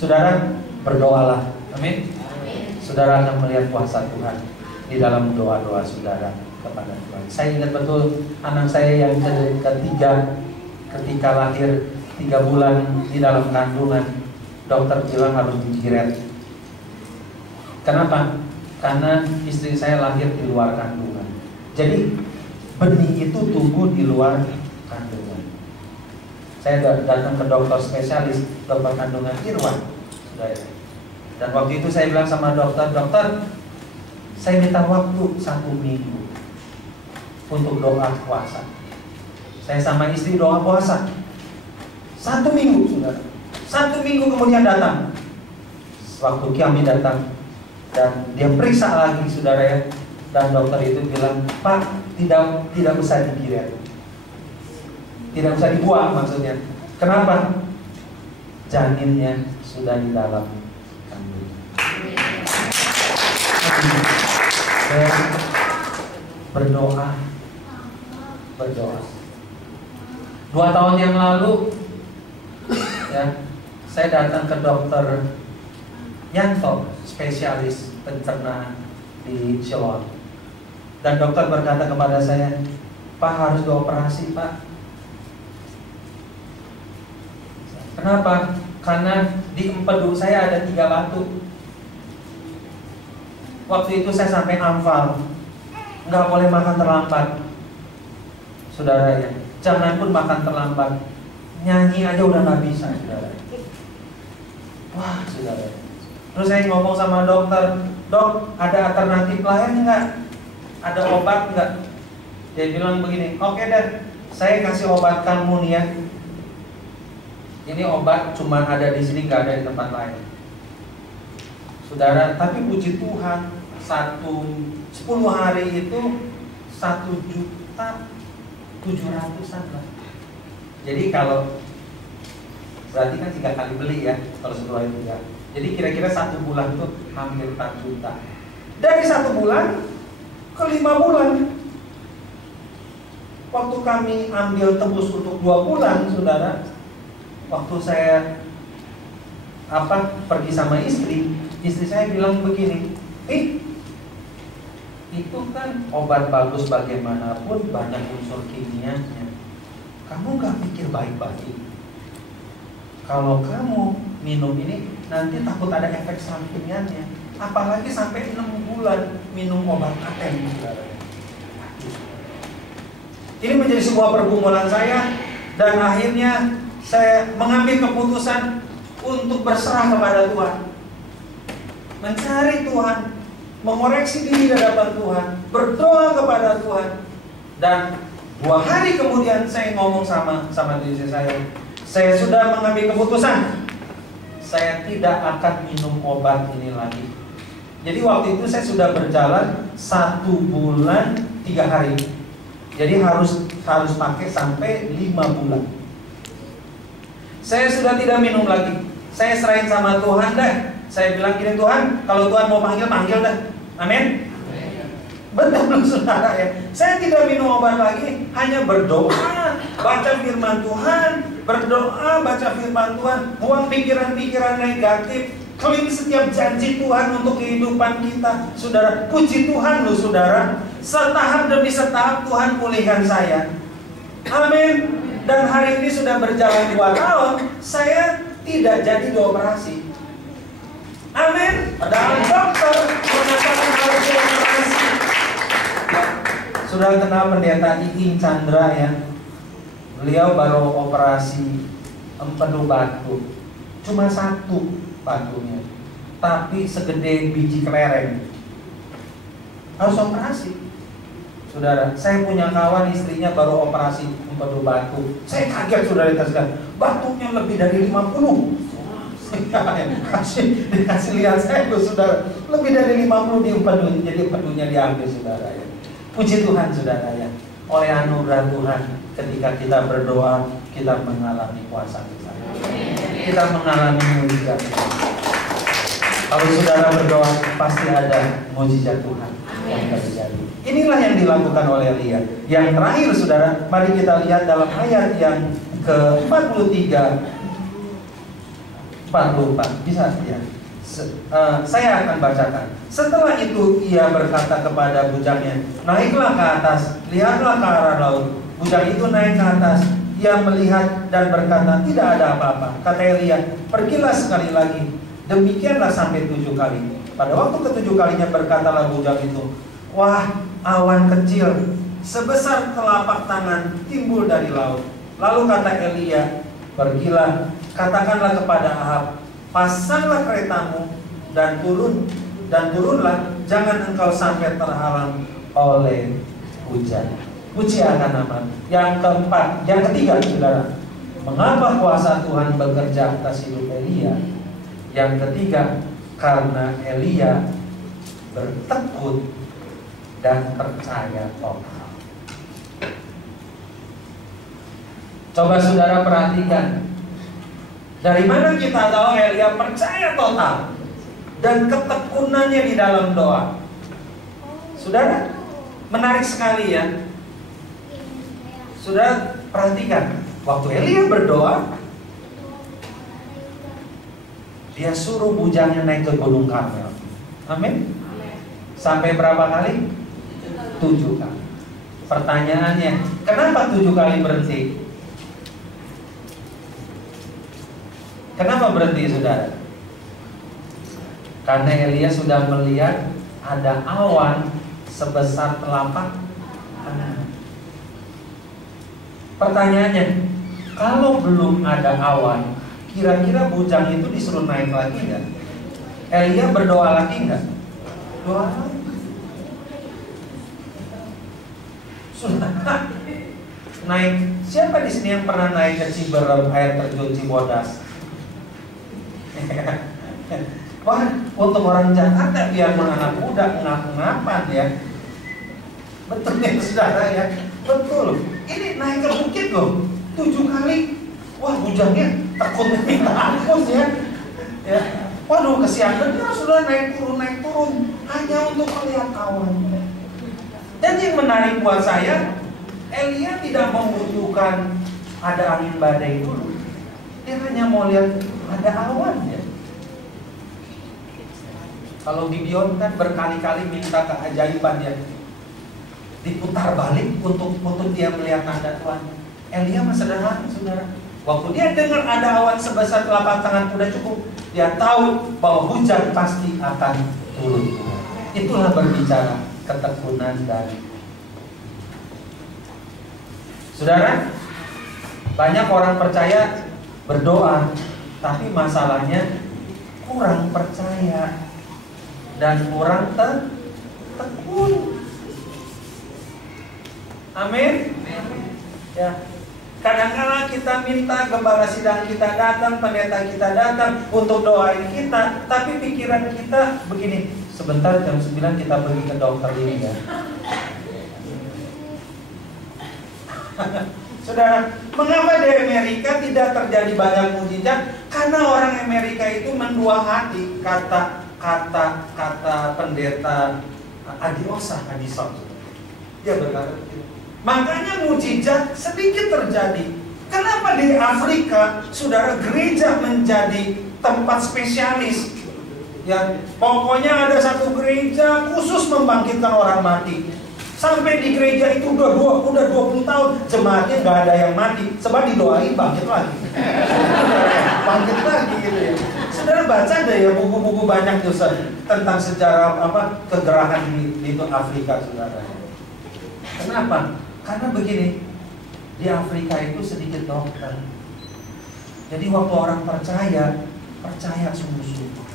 Saudara, berdoalah. Amin. Saudara akan melihat kuasa Tuhan di dalam doa-doa saudara kepada Tuhan. Saya ingat betul anak saya yang ketiga, ketika lahir 3 bulan di dalam kandungan, dokter bilang harus dikiret. Kenapa? Karena istri saya lahir di luar kandungan. Jadi benih itu tumbuh di luar kandungan. Saya datang ke dokter spesialis, dokter kandungan Irwan, saudara. Dan waktu itu saya bilang sama dokter, dokter, saya minta waktu 1 minggu untuk doa puasa. Saya sama istri doa puasa 1 minggu, saudara. 1 minggu kemudian datang. Waktu kami datang dan dia periksa lagi, saudara ya. Dan dokter itu bilang, Pak, tidak usah dikiret, tidak usah dibuang maksudnya. Kenapa? Janinnya sudah di dalam kandungan. Saya berdoa. 2 tahun yang lalu, ya, saya datang ke dokter Yanto, spesialis pencernaan di Siloam. Dan dokter berkata kepada saya, Pak, harus dioperasi, Pak. Kenapa? Karena di empedu saya ada 3 batu. Waktu itu saya sampai hafal, nggak boleh makan terlambat, saudara ya. Jangan pun makan terlambat, nyanyi aja udah nggak bisa, saudara. Wah, saudara. Terus saya ngomong sama dokter, dok, ada alternatif lain nggak? Ada obat nggak? Dia bilang begini, oke deh, saya kasih obat kamu nih ya. Ini obat cuma ada di sini, nggak ada di tempat lain. Saudara, tapi puji Tuhan, 10 hari itu 1.700.000 lah. Jadi kalau berarti kan 3 kali beli ya, kalau 1 hari 3. Jadi kira-kira 1 bulan itu hampir 4 juta. Dari 1 bulan ke 5 bulan. Waktu kami ambil tebus untuk 2 bulan, saudara, waktu saya pergi sama istri saya bilang begini, itu kan obat bagus bagaimanapun banyak unsur kimianya. Kamu gak pikir baik-baik? Kalau kamu minum ini nanti takut ada efek sampingannya. Apalagi sampai 6 bulan minum obat katen, saudara. Ini menjadi sebuah pergumulan saya, dan akhirnya saya mengambil keputusan untuk berserah kepada Tuhan, mencari Tuhan, mengoreksi diri di hadapan Tuhan, berdoa kepada Tuhan. Dan 2 hari kemudian saya ngomong sama diri saya sudah mengambil keputusan, saya tidak akan minum obat ini lagi. Jadi waktu itu saya sudah berjalan 1 bulan 3 hari. Jadi harus pakai sampai 5 bulan. Saya sudah tidak minum lagi. Saya serahin sama Tuhan deh. Saya bilang gini, Tuhan, kalau Tuhan mau panggil dah. Amin. Betul, saudara ya. Saya tidak minum obat lagi, hanya berdoa, baca firman Tuhan, berdoa, baca firman Tuhan, buang pikiran-pikiran negatif, klaim setiap janji Tuhan untuk kehidupan kita. Saudara, puji Tuhan loh saudara, setahap demi setahap Tuhan pulihkan saya. Amin. Dan hari ini sudah berjalan 2 tahun, saya tidak jadi dioperasi. Amin. Padahal dokter mengatakan harus dioperasi. Sudah kenal pendeta Iing Chandra ya. Beliau baru operasi empedu batu. Cuma 1 batunya, tapi segede biji kelereng. Harus operasi. Saudara, saya punya kawan istrinya baru operasi empedu batu. Saya kaget saudara, dikasih batunya lebih dari 50. Dikasih lihat saya loh saudara, lebih dari 50 di empedu. Jadi empedunya diambil saudara ya. Puji Tuhan saudara ya. Oleh anugerah Tuhan, ketika kita berdoa, kita mengalami kuasa Tuhan. Kita mengalami mujizat Tuhan. Kalau saudara berdoa, pasti ada mujizat Tuhan yang terjadi. Inilah yang dilakukan oleh Elia. Yang terakhir saudara, mari kita lihat dalam ayat yang ke-43. 44 bisa ya. Saya akan bacakan. Setelah itu ia berkata kepada bujangnya, naiklah ke atas, lihatlah ke arah laut. Bujang itu naik ke atas. Ia melihat dan berkata, tidak ada apa-apa. Kata Elia, pergilah sekali lagi. Demikianlah sampai 7 kali. Pada waktu ke-7 kalinya berkatalah bujang itu, wah, awan kecil sebesar telapak tangan timbul dari laut. Lalu kata Elia, pergilah, katakanlah kepada Ahab, pasanglah keretamu dan turunlah, jangan engkau sampai terhalang oleh hujan. Puji akan nama. Yang ketiga, saudara, mengapa kuasa Tuhan bekerja atas hidup Elia? Yang ketiga, karena Elia bertekun dan percaya total. Coba saudara perhatikan, dari mana kita tahu Elia percaya total dan ketekunannya di dalam doa? Saudara, menarik sekali ya. Saudara perhatikan, waktu Elia berdoa, dia suruh bujangnya naik ke Gunung Karmel. Amin. Sampai berapa kali? 7 kali. Pertanyaannya, kenapa 7 kali berhenti? Kenapa berhenti, saudara? Karena Elia sudah melihat ada awan sebesar telapak tangan. Pertanyaannya, kalau belum ada awan, kira-kira bujang itu disuruh naik lagi nggak? Elia berdoa lagi nggak? Doa lagi. Sudah naik. Siapa di sini yang pernah naik ke Ciberem, air terjun Cibodas? Wah, untuk orang Jakarta biar anak muda ngap-ngapan ya. Betul ya saudara ya. Betul. Ini naik ke bukit loh 7 kali. Wah, bujangnya takut minta ampun ya. Ya. Waduh, kesiangan dia sudah naik turun hanya untuk melihat awan. Dan yang menarik buat saya, Elia tidak membutuhkan ada angin badai dulu. Dia hanya mau lihat ada awan ya. Kalau Gideon kan berkali-kali minta keajaiban ya, diputar balik untuk dia melihat tanda Tuhan. Elia mah sederhana, saudara. Waktu dia dengar ada awan sebesar telapak tangan udah cukup, dia tahu bahwa hujan pasti akan turun. Itulah berbicara ketekunan dan saudara, banyak orang percaya berdoa, tapi masalahnya kurang percaya dan kurang tekun. Amin. Ya. Kadang-kadang kita minta gembala sidang kita datang, pendeta kita datang untuk doain kita, tapi pikiran kita begini, sebentar jam 9 kita pergi ke dokter ini ya. Saudara, mengapa di Amerika tidak terjadi banyak mujizat? Karena orang Amerika itu mendua hati, kata pendeta Adiosa. Dia berkata begitu. Makanya mujizat sedikit terjadi. Kenapa di Afrika, saudara, gereja menjadi tempat spesialis? Ya, pokoknya ada satu gereja khusus membangkitkan orang mati. Sampai di gereja itu udah 20 tahun jemaatnya nggak ada yang mati, sebab didoain bangkit lagi. Bangkit lagi gitu ya. Saudara baca deh ya buku-buku banyak tuh tentang sejarah kegerakan di Afrika, saudara. Kenapa? Karena begini, di Afrika itu sedikit dokter. Jadi waktu orang percaya sungguh-sungguh.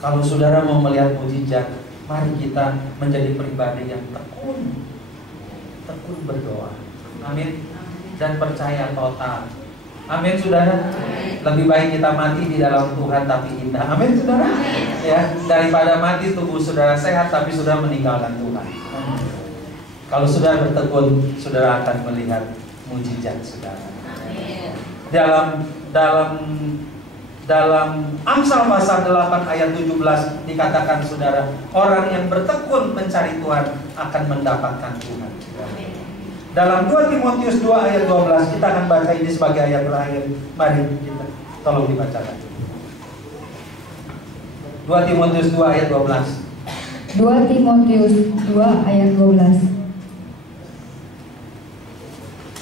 Kalau saudara mau melihat mujizat, mari kita menjadi pribadi yang tekun berdoa. Amin. Dan percaya total. Amin, saudara. Lebih baik kita mati di dalam Tuhan tapi indah. Amin, saudara. Ya, daripada mati tubuh saudara sehat tapi saudara meninggalkan Tuhan. Kalau saudara bertekun, saudara akan melihat mujizat saudara. Dalam Amsal pasal 8 ayat 17 dikatakan, saudara, orang yang bertekun mencari Tuhan akan mendapatkan Tuhan. Dalam 2 Timotius 2 ayat 12 kita akan baca ini sebagai ayat terakhir. Mari kita. Tolong dibacakan. 2 Timotius 2 ayat 12. 2 Timotius 2 ayat 12.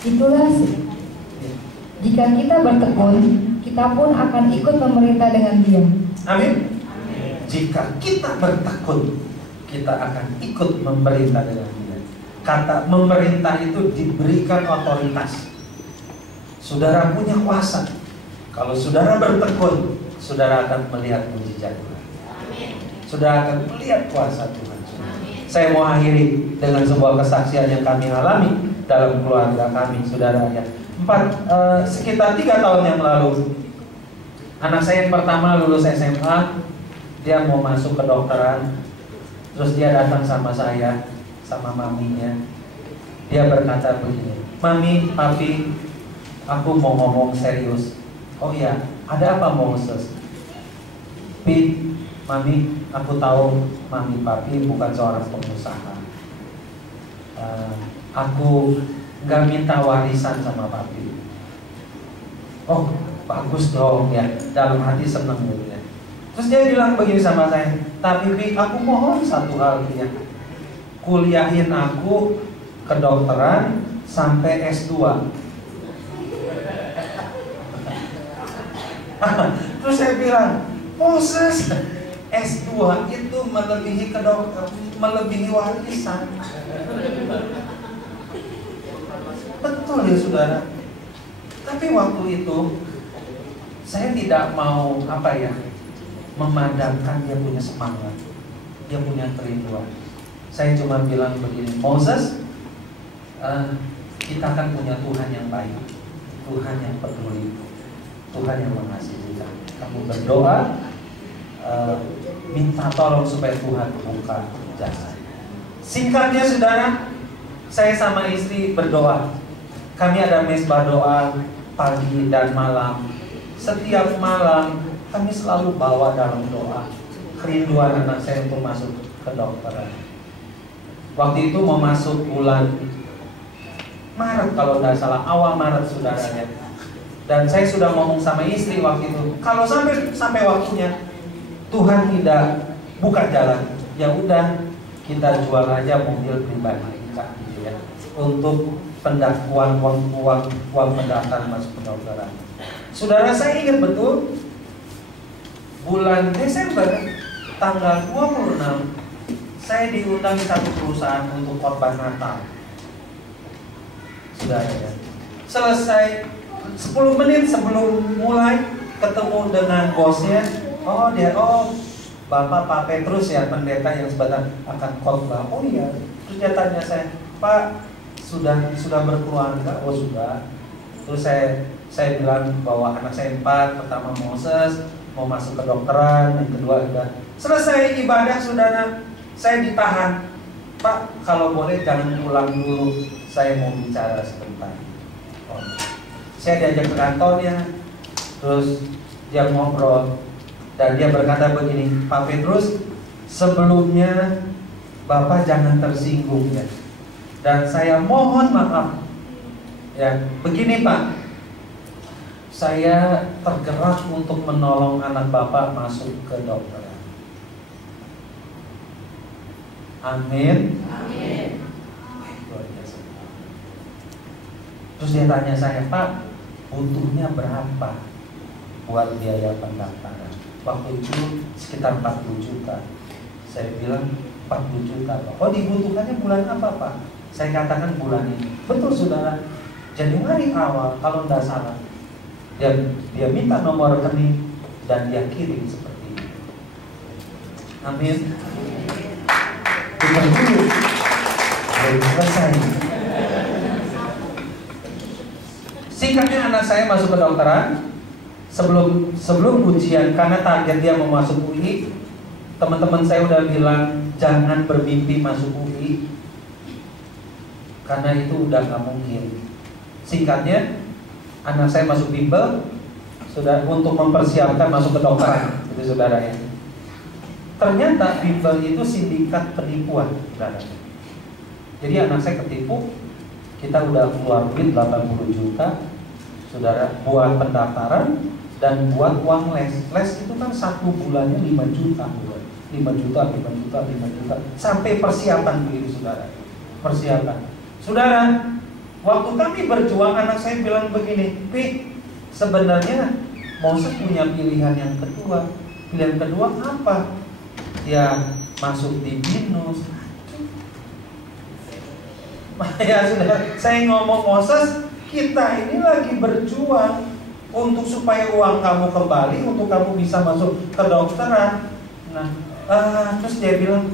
Itulah jika kita bertekun, kita pun akan ikut memerintah dengan diam. Amin. Jika kita bertekun, kita akan ikut memerintah dengan dia. Kata memerintah itu diberikan otoritas. Saudara punya kuasa. Kalau saudara bertekun, saudara akan melihat mujizat Tuhan. Saudara akan melihat kuasa Tuhan. Saya mau akhiri dengan sebuah kesaksian yang kami alami dalam keluarga kami, saudara ya. Sekitar 3 tahun yang lalu, anak saya yang pertama lulus SMA, dia mau masuk kedokteran. Terus dia datang sama saya, sama maminya. Dia berkata begini, "Mami, papi, aku mau ngomong serius." "Oh ya, ada apa Moses?" "Pi, mami, aku tahu mami papi bukan seorang pengusaha. Aku gak minta warisan sama papi." "Oh, bagus dong ya." Dalam hati seneng gitu ya. Terus dia bilang begini sama saya, "Tapi Pi, aku mohon satu hal ya, kuliahin aku kedokteran sampai S2. Terus saya bilang, "Moses, S2 itu melebihi melebihi warisan." Betul ya saudara. Tapi waktu itu saya tidak mau memadamkan dia punya semangat, dia punya kerinduan. Saya cuma bilang begini, "Moses, kita akan punya Tuhan yang baik, Tuhan yang peduli, Tuhan yang mengasihi kita. Kamu berdoa, minta tolong supaya Tuhan buka jasa." Singkatnya saudara, saya sama istri berdoa. Kami ada mesbah doa pagi dan malam. Setiap malam kami selalu bawa dalam doa kerinduan anak saya untuk masuk ke kedokteran. Waktu itu mau masuk bulan Maret kalau tidak salah, awal Maret saudaranya. Dan saya sudah ngomong sama istri waktu itu, kalau sampai waktunya Tuhan tidak buka jalan, ya udah kita jual aja mobil pribadi kita gitu ya, untuk uang pendaftaran masuk kedokteran. Saudara, saya ingat betul bulan Desember tanggal 26 saya diundang di satu perusahaan untuk korban Natal. Saudara ya, selesai 10 menit sebelum mulai ketemu dengan bosnya. Bapak Pak Petrus ya, pendeta yang sebentar akan khotbah. Oh iya. Terus dia tanya saya, "Pak, sudah berkeluarga?" "Oh sudah." Terus saya bilang bahwa anak saya 4, pertama Moses mau masuk kedokteran, yang kedua udah selesai ibadah. Saudara, saya ditahan, "Pak, kalau boleh jangan pulang dulu, saya mau bicara sebentar." Saya diajak ke kantornya, terus dia ngobrol dan dia berkata begini, "Pak Petrus, sebelumnya Bapak jangan tersinggung ya, dan saya mohon maaf ya. Begini Pak, saya tergerak untuk menolong anak Bapak masuk ke kedokteran." Amin. Amin. Luar biasa. Terus dia tanya saya, "Pak, butuhnya berapa buat biaya pendaftaran?" Waktu itu sekitar 40 juta. Saya bilang 40 juta Pak. "Oh, dibutuhkannya bulan apa Pak?" Saya katakan bulan ini. Betul saudara, Januari awal kalau tidak salah. Dia minta nomor rekening dan dia kirim seperti ini. Amin. Bukan dulu, belum selesai. Singkatnya anak saya masuk ke kedokteran. Sebelum ujian, karena target dia mau masuk UI, teman-teman saya udah bilang jangan bermimpi masuk UI, karena itu udah gak mungkin. Singkatnya, anak saya masuk bimbel sudah untuk mempersiapkan masuk kedokteran, itu saudara ya. Ternyata bimbel itu sindikat penipuan, saudara. Jadi anak saya ketipu, kita udah keluar duit 80 juta, saudara, buat pendaftaran. dan buat uang les. Les itu kan 1 bulannya 5 juta, 5 juta, 5 juta, 5 juta, sampai persiapan begitu saudara. Persiapan. Saudara, waktu kami berjuang, anak saya bilang begini, Pi, sebenarnya Moses punya pilihan yang kedua. Pilihan kedua apa? Ya masuk di BINUS. Ya sudah, saya ngomong Moses, kita ini lagi berjuang untuk supaya uang kamu kembali, untuk kamu bisa masuk ke dokteran. Nah, terus dia bilang,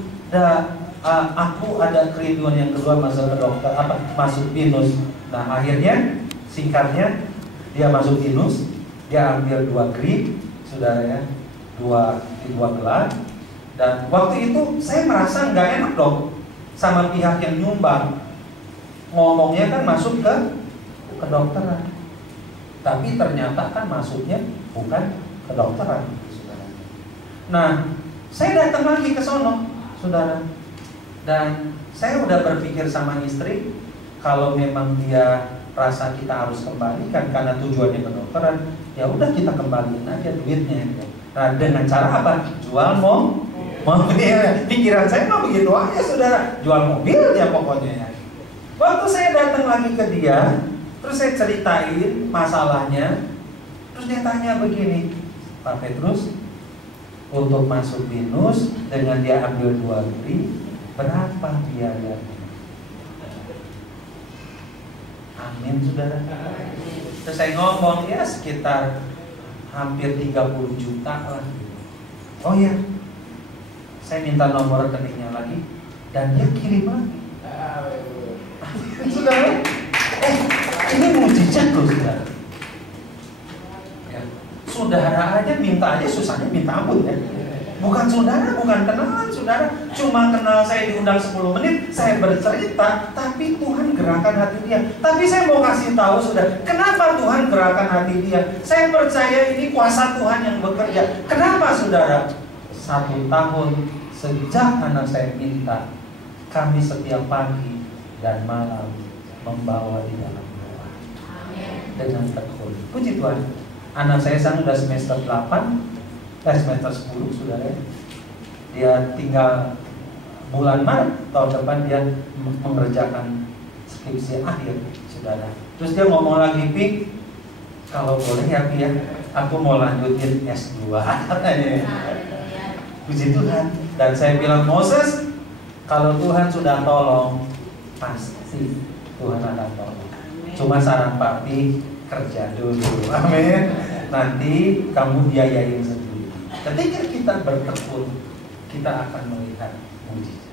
aku ada kerinduan yang kedua masuk ke dokter, masuk BINUS. Nah akhirnya, singkatnya, dia masuk BINUS, dia ambil 2 grade, saudara ya, 2 gelar. Dan waktu itu saya merasa nggak enak dong sama pihak yang nyumbang. Ngomongnya kan masuk ke kedokteran, tapi ternyata kan masuknya bukan kedokteran, saudara. Nah, saya datang lagi ke sono, saudara, dan saya udah berpikir sama istri, kalau memang dia rasa kita harus kembalikan karena tujuannya kedokteran, ya udah kita kembaliin aja duitnya. Nah, dengan cara apa? Jual mobil. Pikiran saya mah begitu aja, saudara, jual mobil ya pokoknya ya. Waktu saya datang lagi ke dia, terus saya ceritain masalahnya, terus dia tanya begini, Pak Petrus, untuk masuk BINUS dengan dia ambil 2 grade, berapa biayanya? Amin, saudara. Terus saya ngomong, ya sekitar hampir 30 juta lah. Oh ya, saya minta nomor rekeningnya lagi, dan dia kirim lagi. Saudara, ini mujizat loh, saudara. Ya, saudara aja minta aja susahnya minta ampun ya. Bukan saudara, bukan kenalan saudara, cuma kenal saya diundang 10 menit, saya bercerita, tapi Tuhan gerakan hati dia. Tapi saya mau kasih tahu saudara, kenapa Tuhan gerakan hati dia? Saya percaya ini kuasa Tuhan yang bekerja. Kenapa saudara? 1 tahun sejak anak saya minta, kami setiap pagi dan malam membawa di dalam doa dengan tekun. Puji Tuhan, anak saya sekarang sudah semester 8, semester 10 saudara. Dia tinggal bulan Maret tahun depan dia mengerjakan skripsi akhir, saudara. Terus dia ngomong lagi, Pi, kalau boleh ya Pi ya, aku mau lanjutin S2. Puji Tuhan. Dan saya bilang, Moses, kalau Tuhan sudah tolong, pasti Tuhan akan tolong. Cuma saran papi, kerja dulu. Amin. Nanti kamu biayain sendiri. Ketika kita bertekun, kita akan melihat mujizat.